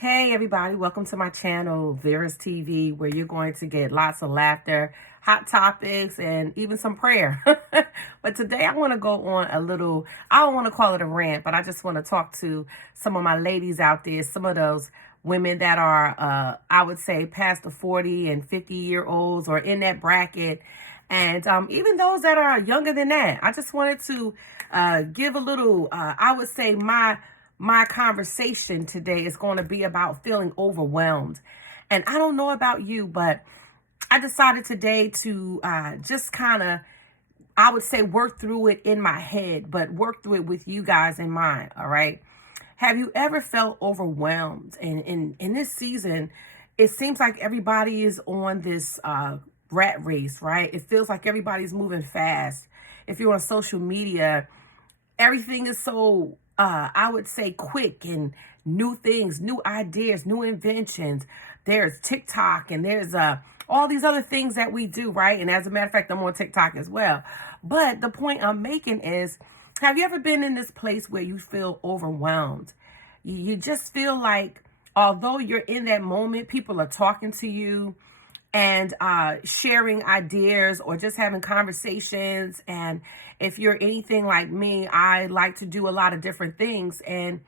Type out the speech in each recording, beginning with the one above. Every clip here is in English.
Hey everybody, welcome to my channel, Vera's TV, where you're going to get lots of laughter, hot topics, and even some prayer. But today I want to go on a little, I don't want to call it a rant, but I just want to talk to some of my ladies out there, some of those women that are, I would say, past the 40 and 50-year-olds or in that bracket. And even those that are younger than that. I just wanted to give a little, I would say my conversation today is going to be about feeling overwhelmed. And I don't know about you, but I decided today to just kind of, I would say, work through it in my head, but work through it with you guys in mind. All right. Have you ever felt overwhelmed? And in this season, it seems like everybody is on this rat race, right? It feels like everybody's moving fast. If you're on social media, everything is so I would say quick, and new things, new ideas, new inventions. There's TikTok and there's all these other things that we do, right? And as a matter of fact, I'm on TikTok as well. But the point I'm making is, have you ever been in this place where you feel overwhelmed? You just feel like, although you're in that moment, people are talking to you and sharing ideas or just having conversations. And if you're anything like me, I like to do a lot of different things. And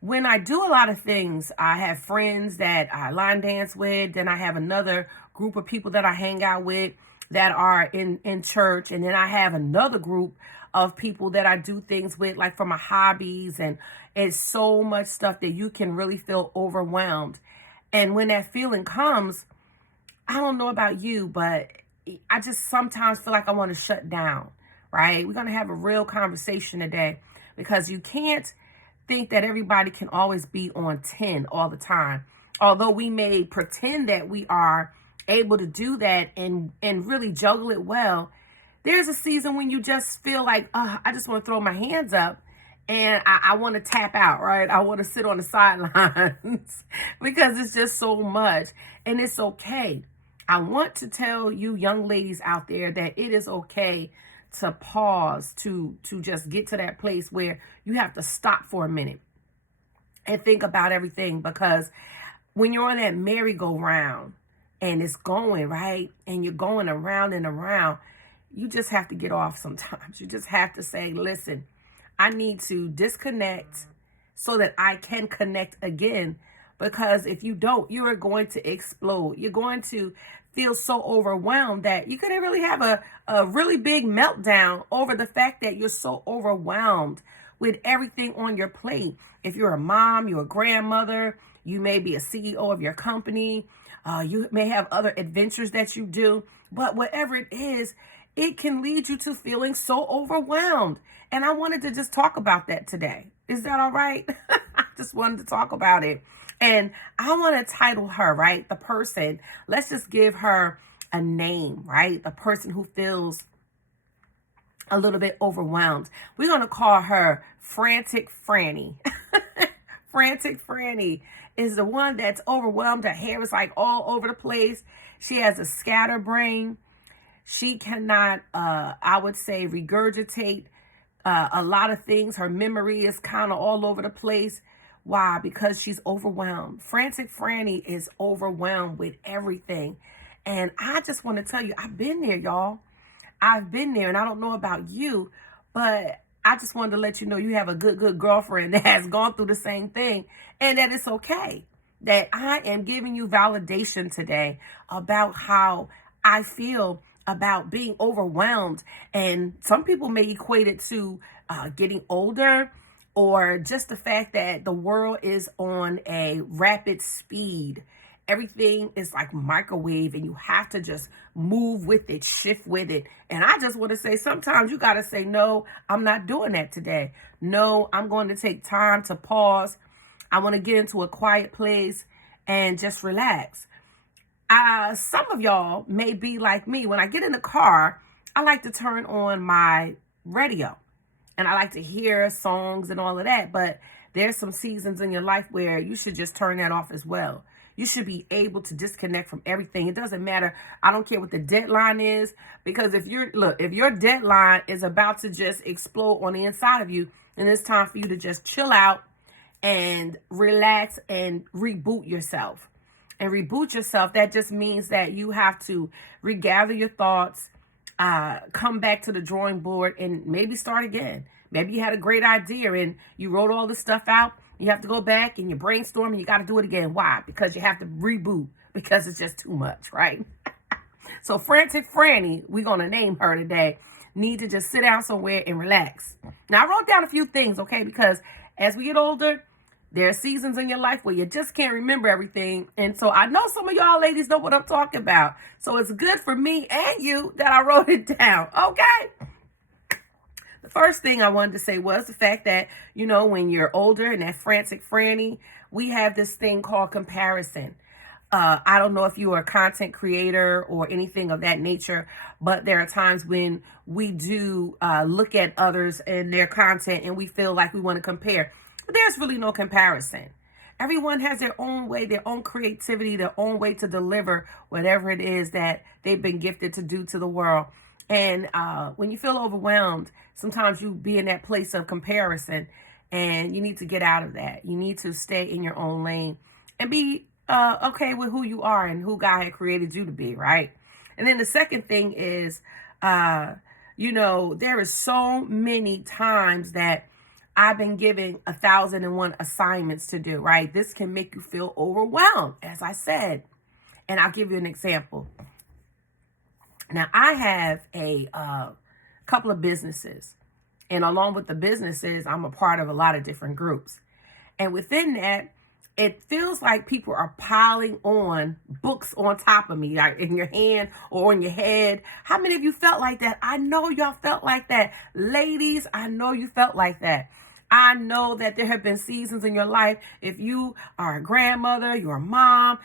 when I do a lot of things, I have friends that I line dance with. Then I have another group of people that I hang out with that are in church. And then I have another group of people that I do things with, like for my hobbies. And it's so much stuff that you can really feel overwhelmed. And when that feeling comes, I don't know about you, but I just sometimes feel like I want to shut down, right? We're going to have a real conversation today, because you can't think that everybody can always be on 10 all the time. Although we may pretend that we are able to do that and really juggle it well, there's a season when you just feel like, I just want to throw my hands up and I want to tap out, right? I want to sit on the sidelines because it's just so much, and it's okay. I want to tell you young ladies out there that it is okay to pause, to just get to that place where you have to stop for a minute and think about everything. Because when you're on that merry-go-round and it's going, right, and you're going around and around, you just have to get off sometimes. You just have to say, listen, I need to disconnect so that I can connect again. Because if you don't, you are going to explode. You're going to feel so overwhelmed that you could really have a really big meltdown over the fact that you're so overwhelmed with everything on your plate. If you're a mom, you're a grandmother, you may be a CEO of your company, you may have other adventures that you do, but whatever it is, it can lead you to feeling so overwhelmed. And I wanted to just talk about that today. Is that all right? I just wanted to talk about it. And I want to title her, right? The person, let's just give her a name, right? The person who feels a little bit overwhelmed. We're going to call her Frantic Franny. Frantic Franny is the one that's overwhelmed. Her hair is like all over the place. She has a scatterbrain. She cannot, I would say, regurgitate a lot of things. Her memory is kind of all over the place. Why? Because she's overwhelmed. Frantic Franny is overwhelmed with everything. And I just want to tell you, I've been there, y'all. I've been there, and I don't know about you, but I just wanted to let you know you have a good girlfriend that has gone through the same thing, and that it's okay. That I am giving you validation today about how I feel about being overwhelmed. And some people may equate it to getting older, or just the fact that the world is on a rapid speed. Everything is like microwave, and you have to just move with it, shift with it. And I just want to say, sometimes you got to say, no, I'm not doing that today. No, I'm going to take time to pause. I want to get into a quiet place and just relax. Some of y'all may be like me. When I get in the car, I like to turn on my radio. And I like to hear songs and all of that. But there's some seasons in your life where you should just turn that off as well. You should be able to disconnect from everything. It doesn't matter. I don't care what the deadline is. Because if your deadline is about to just explode on the inside of you, then it's time for you to just chill out and relax and reboot yourself. And reboot yourself, that just means that you have to regather your thoughts, come back to the drawing board and maybe start again. Maybe you had a great idea and you wrote all this stuff out. You have to go back and you brainstorm and you got to do it again. Why? Because you have to reboot, because it's just too much, right? So Frantic Franny, we're going to name her today, need to just sit down somewhere and relax. Now, I wrote down a few things, okay? Because as we get older, there are seasons in your life where you just can't remember everything. And so I know some of y'all ladies know what I'm talking about. So it's good for me and you that I wrote it down, okay? The first thing I wanted to say was the fact that, you know, when you're older and that Frantic Franny, we have this thing called comparison. I don't know if you are a content creator or anything of that nature, but there are times when we do look at others and their content and we feel like we want to compare. But there's really no comparison. Everyone has their own way, their own creativity, their own way to deliver whatever it is that they've been gifted to do to the world. And when you feel overwhelmed, sometimes you be in that place of comparison, and you need to get out of that. You need to stay in your own lane and be okay with who you are and who God had created you to be, right? And then the second thing is, you know, there is so many times that I've been given 1,001 assignments to do, right? This can make you feel overwhelmed, as I said. And I'll give you an example. Now, I have a couple of businesses. And along with the businesses, I'm a part of a lot of different groups. And within that, it feels like people are piling on books on top of me, like in your hand or on your head. How many of you felt like that? I know y'all felt like that. Ladies, I know you felt like that. I know that there have been seasons in your life. If you are a grandmother, you're a mom,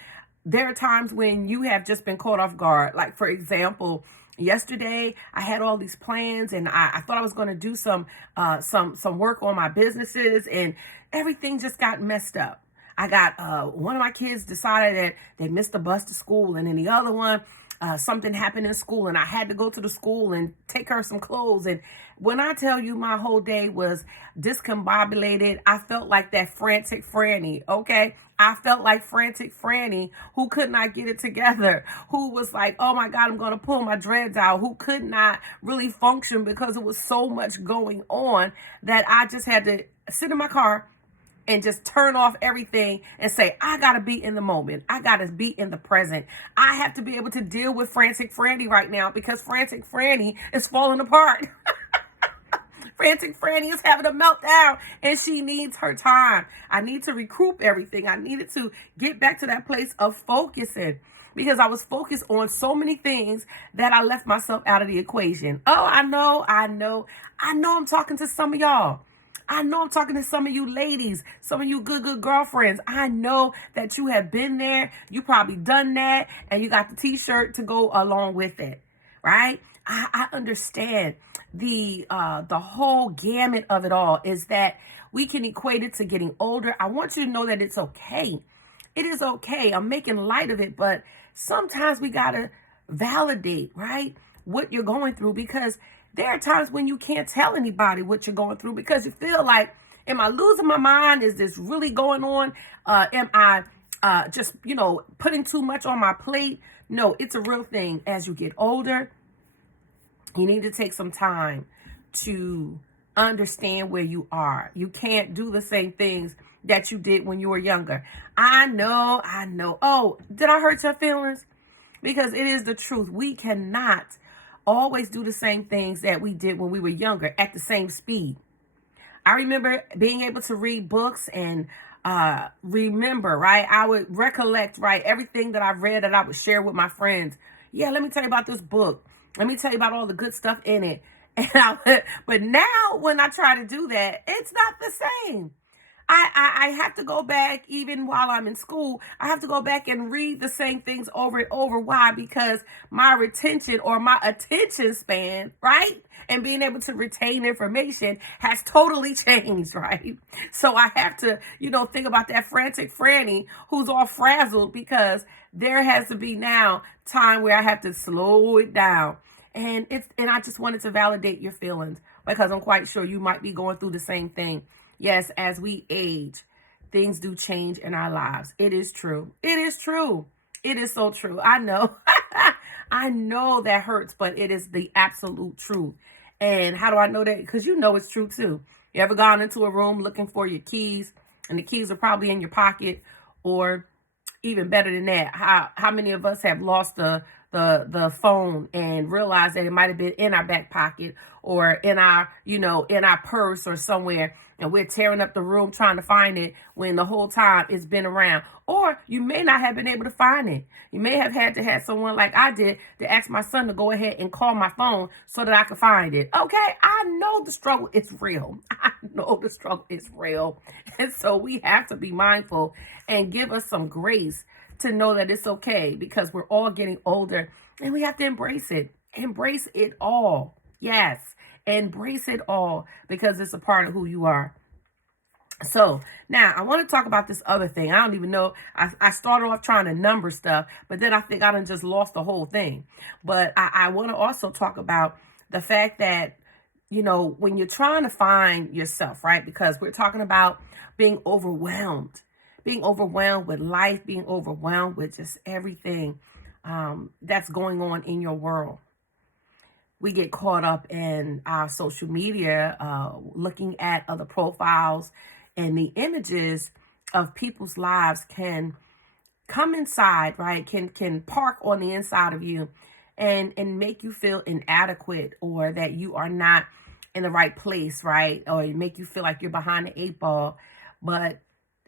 there are times when you have just been caught off guard. Like, for example, yesterday I had all these plans and I thought I was going to do some work on my businesses, and everything just got messed up. I got one of my kids decided that they missed the bus to school, and then the other one, something happened in school, and I had to go to the school and take her some clothes. And when I tell you my whole day was discombobulated, I felt like that Frantic Franny, okay? I felt like Frantic Franny who could not get it together, who was like, oh my God, I'm going to pull my dreads out, who could not really function because it was so much going on that I just had to sit in my car and just turn off everything and say, I got to be in the moment. I got to be in the present. I have to be able to deal with Frantic Franny right now because Frantic Franny is falling apart. Frantic Franny is having a meltdown and she needs her time. I need to recoup everything. I needed to get back to that place of focusing because I was focused on so many things that I left myself out of the equation. Oh, I know I'm talking to some of y'all. I know I'm talking to some of you ladies, some of you good girlfriends. I know that you have been there. You probably done that, and you got the t-shirt to go along with it, right? I understand the whole gamut of it all is that we can equate it to getting older. I want you to know that it's okay. It is okay. I'm making light of it, but sometimes we got to validate, right, what you're going through, because there are times when you can't tell anybody what you're going through because you feel like, am I losing my mind? Is this really going on? Am I just, putting too much on my plate? No, it's a real thing. As you get older, you need to take some time to understand where you are. You can't do the same things that you did when you were younger. I know. Oh, did I hurt your feelings? Because it is the truth. We cannot always do the same things that we did when we were younger at the same speed. I remember being able to read books and remember, right? I would recollect, right, everything that I read that I would share with my friends. Yeah, let me tell you about this book. Let me tell you about all the good stuff in it. But now when I try to do that, it's not the same. I have to go back, even while I'm in school, I have to go back and read the same things over and over. Why? Because my retention or my attention span, right, and being able to retain information has totally changed, right? So I have to, think about that Frantic Franny who's all frazzled because there has to be now time where I have to slow it down. And I just wanted to validate your feelings because I'm quite sure you might be going through the same thing. Yes, as we age, things do change in our lives. It is true. It is true. It is so true. I know. I know that hurts, but it is the absolute truth. And how do I know that? Because you know it's true too. You ever gone into a room looking for your keys and the keys are probably in your pocket? Or even better than that, how many of us have lost the phone and realized that it might have been in our back pocket or in our, in our purse or somewhere, and we're tearing up the room trying to find it when the whole time it's been around. Or you may not have been able to find it. You may have had to have someone like I did to ask my son to go ahead and call my phone so that I could find it. Okay, I know the struggle is real. I know the struggle is real. And so we have to be mindful and give us some grace to know that it's okay, because we're all getting older and we have to embrace it. Embrace it all. Yes, embrace it all, because it's a part of who you are. So now I want to talk about this other thing. I don't even know. I started off trying to number stuff, but then I think I done just lost the whole thing. But I want to also talk about the fact that, when you're trying to find yourself, right? Because we're talking about being overwhelmed with life, being overwhelmed with just everything that's going on in your world. We get caught up in our social media, looking at other profiles, and the images of people's lives can come inside, right? Can park on the inside of you and make you feel inadequate, or that you are not in the right place, right? Or make you feel like you're behind the 8 ball. But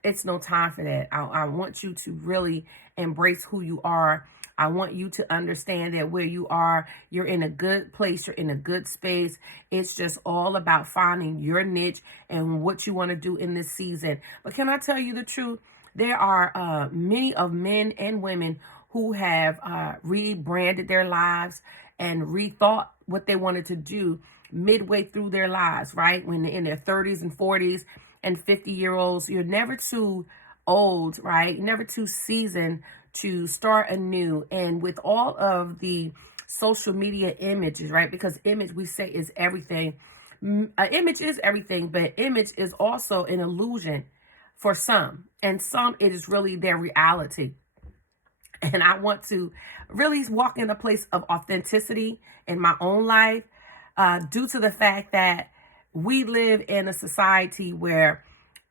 it's no time for that. I want you to really embrace who you are. I want you to understand that where you are, you're in a good place. You're in a good space. It's just all about finding your niche and what you want to do in this season. But can I tell you the truth? There are many of men and women who have rebranded their lives and rethought what they wanted to do midway through their lives, right? When they're in their 30s and 40s and 50-year-olds, you're never too old, right? Never too seasoned to start anew. And with all of the social media images, right? Because image, we say, is everything. Image is everything, but image is also an illusion for some. And some, it is really their reality. And I want to really walk in a place of authenticity in my own life, due to the fact that we live in a society where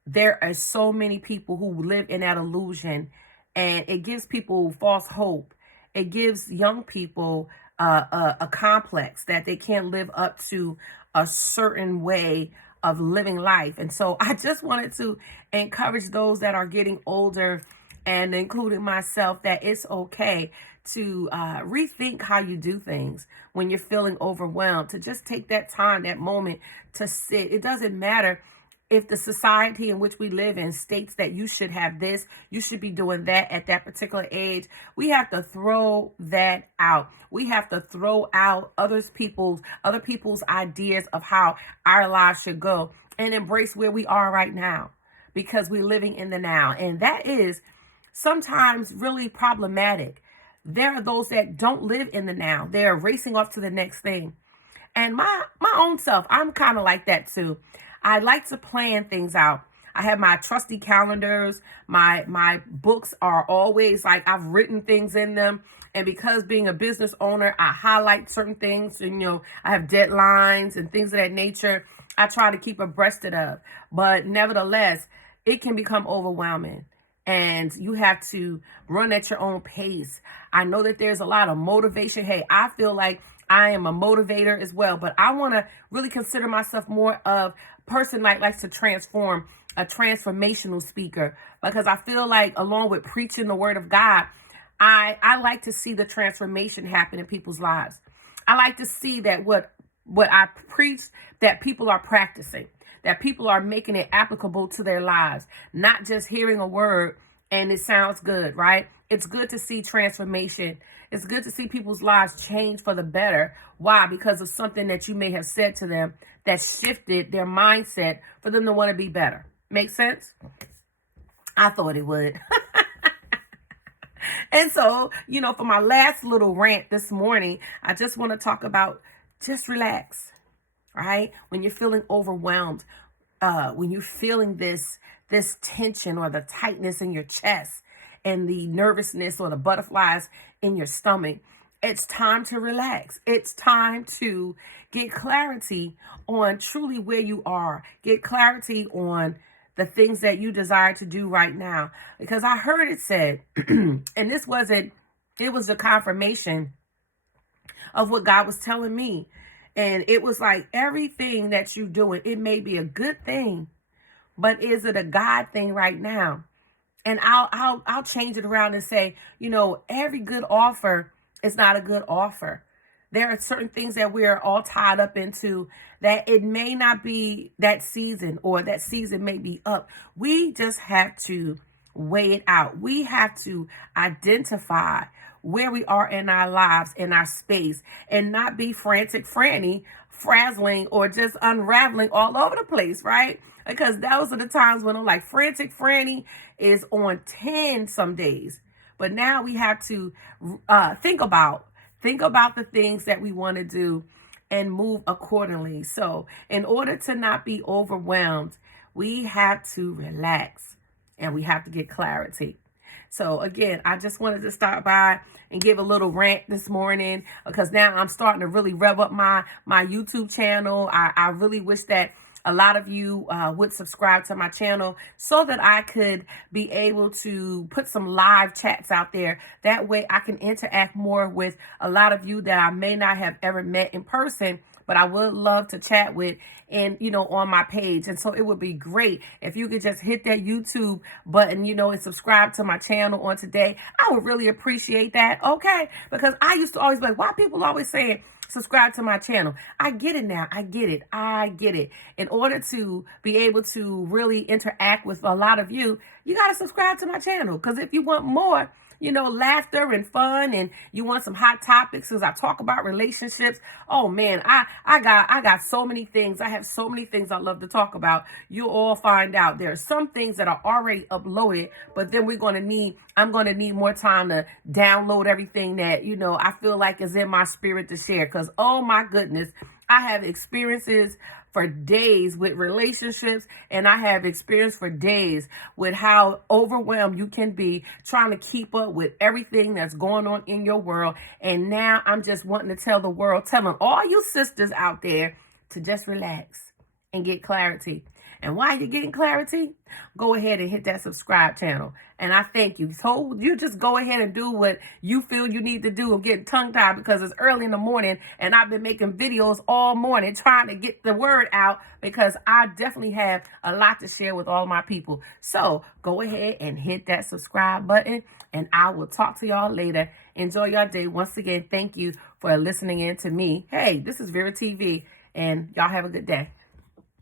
there are so many people who live in that illusion, and it gives people false hope. It gives young people a complex that they can't live up to a certain way of living life. And so I just wanted to encourage those that are getting older, and including myself, that it's okay to rethink how you do things when you're feeling overwhelmed, to just take that time, that moment to sit. It doesn't matter if the society in which we live in states that you should have this, you should be doing that at that particular age. We have to throw that out. We have to throw out other people's ideas of how our lives should go, and embrace where we are right now, because we're living in the now. And that is sometimes really problematic. There are those that don't live in the now. They're racing off to the next thing. And my own self, I'm kind of like that too. I like to plan things out. I have my trusty calendars. My books are always like, I've written things in them. And because being a business owner, I highlight certain things, and, I have deadlines and things of that nature. I try to keep abreast of. But nevertheless, it can become overwhelming, and you have to run at your own pace. I know that there's a lot of motivation. Hey, I feel like I am a motivator as well, but I want to really consider myself more of a person that likes to transform, a transformational speaker, because I feel like along with preaching the word of God, I like to see the transformation happen in people's lives. I like to see that what I preach, that people are practicing, that people are making it applicable to their lives, not just hearing a word and it sounds good, right? It's good to see transformation. It's good to see people's lives change for the better. Why? Because of something that you may have said to them that shifted their mindset for them to want to be better. Make sense? I thought it would. And so, for my last little rant this morning, I just want to talk about just relax, right? When you're feeling overwhelmed, when you're feeling this this tension or the tightness in your chest and the nervousness or the butterflies in your stomach. It's time to relax. It's time to get clarity on truly where you are. Get clarity on the things that you desire to do right now. Because I heard it said, and this wasn't, it was a confirmation of what God was telling me. And it was like everything that you doing, it may be a good thing, but is it a God thing right now? And I'll change it around and say, every good offer is not a good offer. There are certain things that we're all tied up into that it may not be that season, or that season may be up. We just have to weigh it out. We have to identify where we are in our lives, in our space, and not be frantic, franny, frazzling, or just unraveling all over the place, right? Because those are the times when I'm like, frantic, franny is on 10 some days. But now we have to think about the things that we want to do and move accordingly. So in order to not be overwhelmed, we have to relax and we have to get clarity. So again, I just wanted to stop by and give a little rant this morning, because now I'm starting to really rev up my YouTube channel. I really wish that a lot of you would subscribe to my channel so that I could be able to put some live chats out there. That way I can interact more with a lot of you that I may not have ever met in person, but I would love to chat with, and on my page. And so it would be great if you could just hit that YouTube button, and subscribe to my channel on today. I would really appreciate that. Okay. Because I used to always be like, why people always saying subscribe to my channel? I get it now. I get it. In order to be able to really interact with a lot of you, you got to subscribe to my channel. Because if you want more, laughter and fun, and you want some hot topics as I talk about relationships. Oh man, I got so many things. I have so many things I love to talk about. You'll all find out. There are some things that are already uploaded, but then I'm going to need more time to download everything that, I feel like is in my spirit to share. Because, oh my goodness, I have experiences for days with relationships, and I have experience for days with how overwhelmed you can be trying to keep up with everything that's going on in your world. And now I'm just wanting to tell the world, telling all you sisters out there to just relax and get clarity. And while you're getting clarity, go ahead and hit that subscribe channel. And I thank you. So you just go ahead and do what you feel you need to do. I'm getting tongue-tied because it's early in the morning and I've been making videos all morning trying to get the word out, because I definitely have a lot to share with all my people. So go ahead and hit that subscribe button, and I will talk to y'all later. Enjoy your day. Once again, thank you for listening in to me. Hey, this is Vera TV, and y'all have a good day.